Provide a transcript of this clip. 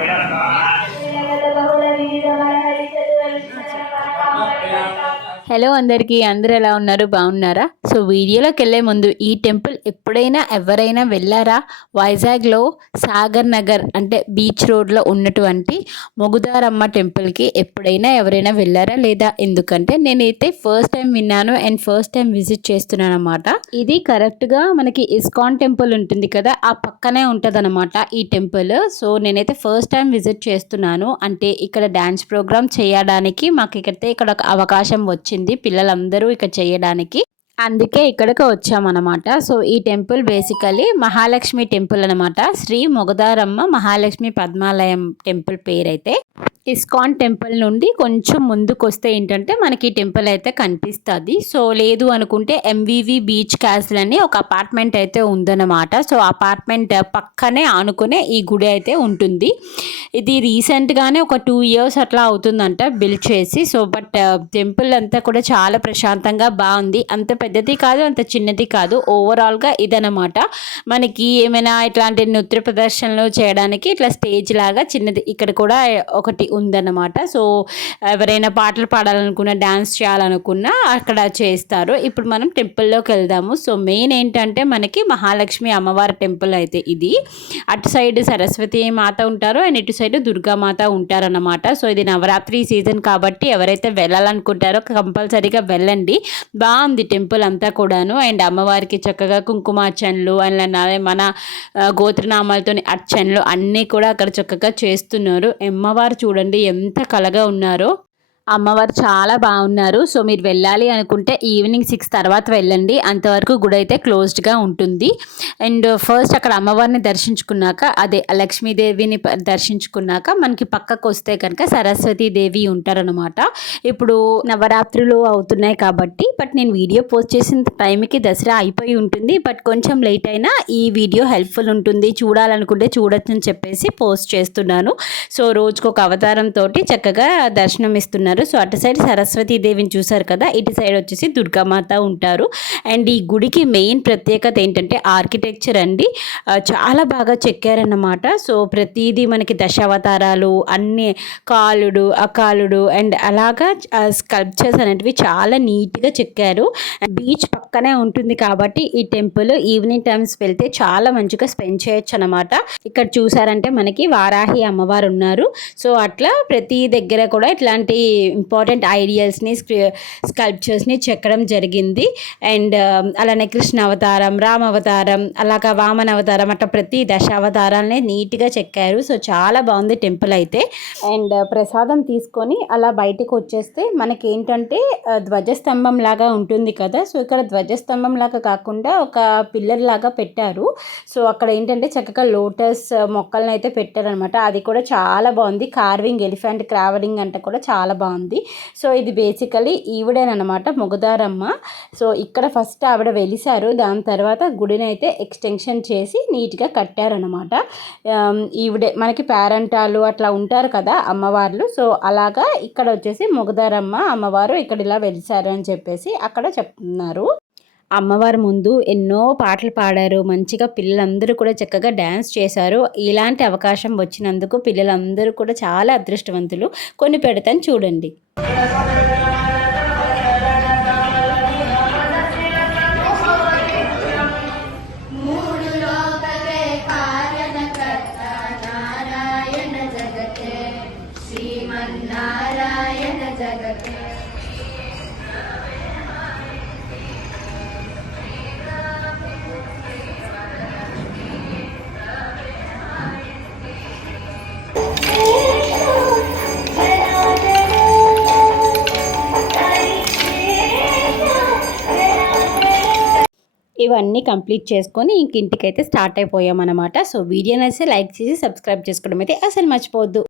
போயிடலாம் హలో అందరికీ అందరూ ఎలా ఉన్నారు? బాగున్నారా? సో వీడియోలోకి వెళ్ళే ముందు ఈ టెంపుల్ ఎప్పుడైనా ఎవరైనా వెళ్ళారా? వైజాగ్లో సాగర్ నగర్ అంటే బీచ్ రోడ్లో ఉన్నటువంటి మొగుదారమ్మ టెంపుల్కి ఎప్పుడైనా ఎవరైనా వెళ్ళారా లేదా? ఎందుకంటే నేనైతే ఫస్ట్ టైం విన్నాను అండ్ ఫస్ట్ టైం విజిట్ చేస్తున్నాను అనమాట ఇది కరెక్ట్గా మనకి ఇస్కాన్ టెంపుల్ ఉంటుంది కదా ఆ పక్కనే ఉంటుంది ఈ టెంపుల్. సో నేనైతే ఫస్ట్ టైం విజిట్ చేస్తున్నాను. అంటే ఇక్కడ డ్యాన్స్ ప్రోగ్రామ్ చేయడానికి మాకు ఇక్కడైతే ఇక్కడ ఒక అవకాశం వచ్చింది. పిల్లలందరూ ఇక చేయడానికి. అందుకే ఇక్కడికి వచ్చామన్నమాట. సో ఈ టెంపుల్ బేసికలీ మహాలక్ష్మి టెంపుల్ అనమాట శ్రీ మొగదారమ్మ మహాలక్ష్మి పద్మాలయం టెంపుల్ పేరైతే. ఇస్కాన్ టెంపుల్ నుండి కొంచెం ముందుకు వస్తే ఏంటంటే మనకి ఈ టెంపుల్ అయితే కనిపిస్తుంది. సో లేదు అనుకుంటే ఎంవివి బీచ్ క్యాసిల్ అని ఒక అపార్ట్మెంట్ అయితే ఉందన్నమాట. సో అపార్ట్మెంట్ పక్కనే ఆనుకునే ఈ గుడి అయితే ఉంటుంది. ఇది రీసెంట్గానే ఒక టూ ఇయర్స్ అట్లా అవుతుందంట బిల్డ్ చేసి. సో బట్ టెంపుల్ అంతా కూడా చాలా ప్రశాంతంగా బాగుంది. అంత పెద్దది కాదు అంత చిన్నది కాదు. ఓవరాల్గా ఇదనమాట మనకి ఏమైనా ఇట్లాంటి నృత్య ప్రదర్శనలు చేయడానికి ఇట్లా స్టేజ్ లాగా చిన్నది. ఇక్కడ కూడా ఒకటి ఉందన్నమాట. సో ఎవరైనా పాటలు పాడాలనుకున్నా డ్యాన్స్ చేయాలనుకున్నా అక్కడ చేస్తారు. ఇప్పుడు మనం టెంపుల్లోకి వెళ్దాము. సో మెయిన్ ఏంటంటే మనకి మహాలక్ష్మి అమ్మవారి టెంపుల్ అయితే ఇది. అటు సైడ్ సరస్వతి మాత ఉంటారు. అండ్ ఇటు సైడ్ దుర్గామాత ఉంటారన్నమాట. సో ఇది నవరాత్రి సీజన్ కాబట్టి ఎవరైతే వెళ్ళాలనుకుంటారో కంపల్సరీగా వెళ్ళండి. బాగుంది టెంపుల్ అంతా కూడాను. అండ్ అమ్మవారికి చక్కగా కుంకుమార్చనలు అండ్ మన గోత్రనామాలతో అర్చనలు అన్నీ కూడా అక్కడ చక్కగా చేస్తున్నారు. అమ్మవారు చూడండి ఎంత కలగా ఉన్నారో. అమ్మవారు చాలా బాగున్నారు. సో మీరు వెళ్ళాలి అనుకుంటే ఈవినింగ్ సిక్స్ తర్వాత వెళ్ళండి. అంతవరకు గుడి అయితే క్లోజ్డ్గా ఉంటుంది. అండ్ ఫస్ట్ అక్కడ అమ్మవారిని దర్శించుకున్నాక అదే లక్ష్మీదేవిని దర్శించుకున్నాక మనకి పక్కకు వస్తే కనుక సరస్వతీదేవి ఉంటారనమాట ఇప్పుడు నవరాత్రులు అవుతున్నాయి కాబట్టి బట్ నేను వీడియో పోస్ట్ చేసిన టైంకి దసరా అయిపోయి ఉంటుంది. బట్ కొంచెం లేట్ అయినా ఈ వీడియో హెల్ప్ఫుల్ ఉంటుంది. చూడాలనుకుంటే చూడొచ్చని చెప్పేసి పోస్ట్ చేస్తున్నాను. సో రోజుకొక అవతారంతో చక్కగా దర్శనం ఇస్తున్నారు ఉంటారు. సో అటు సైడ్ సరస్వతీదేవిని చూశారు కదా ఇటు సైడ్ వచ్చేసి దుర్గామాత ఉంటారు. అండ్ ఈ గుడికి మెయిన్ ప్రత్యేకత ఏంటంటే ఆర్కిటెక్చర్ అండి. చాలా బాగా చెక్కారన్నమాట. సో ప్రతిదీ మనకి దశావతారాలు అన్ని కాలుడు అకాలుడు అండ్ అలాగా స్కల్ప్చర్స్ అనేటివి చాలా నీట్గా చెక్కారు. బీచ్ పక్కనే ఉంటుంది కాబట్టి ఈ టెంపుల్ ఈవినింగ్ టైమ్స్ వెళ్తే చాలా మంచిగా స్పెండ్ చేయొచ్చు అనమాట ఇక్కడ చూసారంటే మనకి వారాహి అమ్మవారు ఉన్నారు. సో అట్లా ప్రతి దగ్గర కూడా ఇట్లాంటి ఇంపార్టెంట్ ఐడియల్స్ని స్కల్ప్చర్స్ని చెక్కడం జరిగింది. అండ్ um, అలానే కృష్ణ అవతారం రామ అవతారం అలాగా వామన అవతారం అట్లా ప్రతి దశ అవతారాలని నీట్గా చెక్కారు. సో చాలా బాగుంది టెంపుల్ అయితే. అండ్ uh, ప్రసాదం తీసుకొని అలా బయటకు వచ్చేస్తే మనకి ఏంటంటే uh, ధ్వజస్తంభం లాగా ఉంటుంది కదా. సో ఇక్కడ ధ్వజస్తంభం లాగా కాకుండా ఒక పిల్లర్ లాగా పెట్టారు. సో అక్కడ ఏంటంటే చక్కగా లోటస్ uh, మొక్కలను అయితే పెట్టారనమాట. అది కూడా చాలా బాగుంది. కార్వింగ్ ఎలిఫెంట్ క్రావరింగ్ అంటే కూడా చాలా బాగుంది ఉంది సో ఇది బేసికలీ ఈవిడేనమాట ముగదారమ్మ. సో ఇక్కడ ఫస్ట్ ఆవిడ వెలిసారు దాని తర్వాత గుడిని అయితే ఎక్స్టెన్షన్ చేసి నీట్గా కట్టారనమాట ఈవిడే మనకి పేరెంటాలు అట్లా ఉంటారు కదా అమ్మవార్లు. సో అలాగా ఇక్కడ వచ్చేసి ముగదారమ్మ అమ్మవారు ఇక్కడ ఇలా వెలిసారు అని చెప్పేసి అక్కడ చెప్తున్నారు. అమ్మవారి ముందు ఎన్నో పాటలు పాడారు. మంచిగా పిల్లలందరూ కూడా చక్కగా డ్యాన్స్ చేశారు. ఇలాంటి అవకాశం వచ్చినందుకు పిల్లలందరూ కూడా చాలా అదృష్టవంతులు. కొన్ని పెడతాను చూడండి. ఇవన్నీ కంప్లీట్ చేసుకొని ఇంక ఇంటికైతే స్టార్ట్ అయిపోయామన్నమాట. సో వీడియో నచ్చితే లైక్ చేసి సబ్స్క్రైబ్ చేసుకోవడం అయితే అసలు మర్చిపోవద్దు.